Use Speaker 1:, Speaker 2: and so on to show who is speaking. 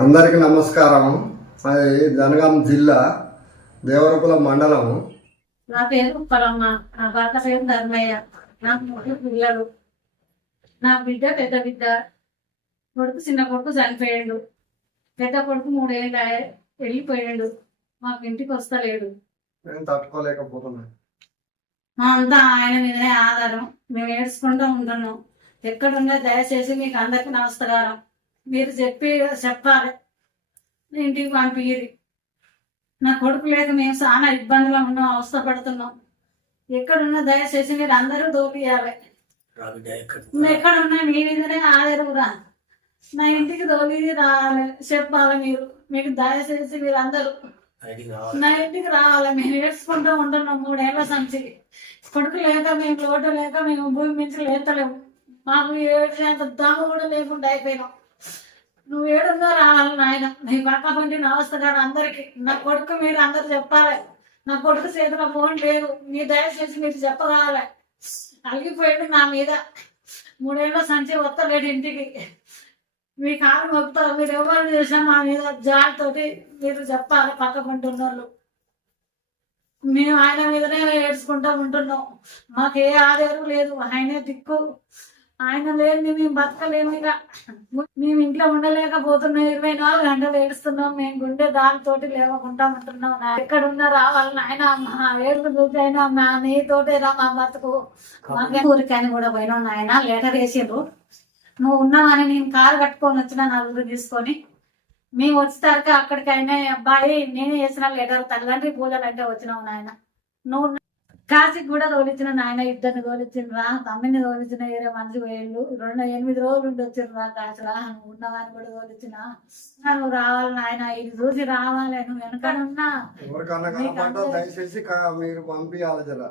Speaker 1: అందరికీ నమస్కారం. అది జనగాం జిల్లా దేవరకుల మండలము.
Speaker 2: నా పేరు పరమ్మ. నా భర్త పేరు ధర్మయ్య. ముగ్గురు పిల్లలు. నా బిడ్డ పెద్ద బిడ్డ. కొడుకు చిన్న కొడుకు చనిపోయాడు. పెద్ద కొడుకు మూడేళ్ళ వెళ్ళిపోయాడు. మాకు ఇంటికి వస్తలేడు
Speaker 1: తట్టుకోలేకపోతున్నాను
Speaker 2: మా అంతా ఆయన మీదనే ఆధారం. మేము ఏడ్చుకుంటూ ఉంటున్నాం. ఎక్కడున్నా దయచేసి మీకు అందరికీ నమస్కారం. మీరు చెప్పి చెప్పాలి. ఇంటికి పంపియ్యి నా కొడుకు లేక మేము చాలా ఇబ్బందులు ఉన్నాం అవస్థపడుతున్నాం. ఎక్కడున్నా దయచేసి మీరు అందరూ దోపియాలి ఎక్కడున్నా మీ మీదనే ఆదరురా నా ఇంటికి దోలి రావాలి. చెప్పాలి మీరు. మీకు దయచేసి మీరు అందరూ నా ఇంటికి రావాలి. మేము ఏడ్చుకుంటూ ఉంటున్నాం మూడేళ్ళ సంచి. కొడుకు లేక మేము లోటు లేక మేము భూమి మించి లేతలేము. మాకు ఏడ్చేంత దమ్ము కూడా లేకుండా అయిపోయినాం. నువ్వు ఏడున్నా రావాలి నాయన? నీ పక్క పండి నమస్కారం అందరికి. నా కొడుకు మీరు అందరు చెప్పాలి. నా కొడుకు చేతిలో ఫోన్ లేదు. మీ దయచేసి మీరు చెప్పరావాలి అలిగిపోయాడు నా మీద. మూడేళ్ళ సంచి వస్తలేడు ఇంటికి. మీ కాలు మొక్కుతారు మీరు ఎవరు చేసినా మా మీద జాలితోటి మీరు చెప్పాలి పక్క పంట ఉన్నోళ్ళు మేము ఆయన మీదనే ఏడ్చుకుంటా ఉంటున్నాం. మాకు ఏ ఆధారం లేదు. ఆయనే దిక్కు. ఆయన లేని మేము బతకలేము ఇక మేము ఇంట్లో ఉండలేకపోతున్నాం. ఇరవై నాలుగు గంటలు ఏడుస్తున్నాం. మేము గుండె దానితోటి లేవకుండా ఉంటున్నాం. ఎక్కడున్నా రావాలి ఆయన మా ఏడుపు చూసైనా మా నీతోటేరా మా బతుకు. మాకే ఊరికని కూడా పోయినాం నాయన లెటర్ వేసిండ్రు నువ్వు ఉన్నావని నేను కారు కట్టుకొని వచ్చిన నలుగురు తీసుకొని. మేము వచ్చేసరికి అక్కడికైనా అబ్బాయి నేనే చేసిన లెటర్ తల్లిదండ్రి పూజలు అంటే వచ్చినావు నాయన. నువ్వు కాశీకి కూడా తోలిచ్చిన నాయన ఇద్దరిని తోలిచ్చిన రా. తమ్మిని తోలిచ్చిన వేరే మనిషి పోయిండు. రెండు ఎనిమిది రోజులు ఉండి వచ్చిన రా కాశీరా నువ్వు ఉన్నవాని కూడా తోలిచ్చిన. నువ్వు రావాలి నాయన. ఇది చూసి రావాలి. నువ్వు వెనకనున్నా
Speaker 1: దయచేసి మీరు పంపించాలి జర.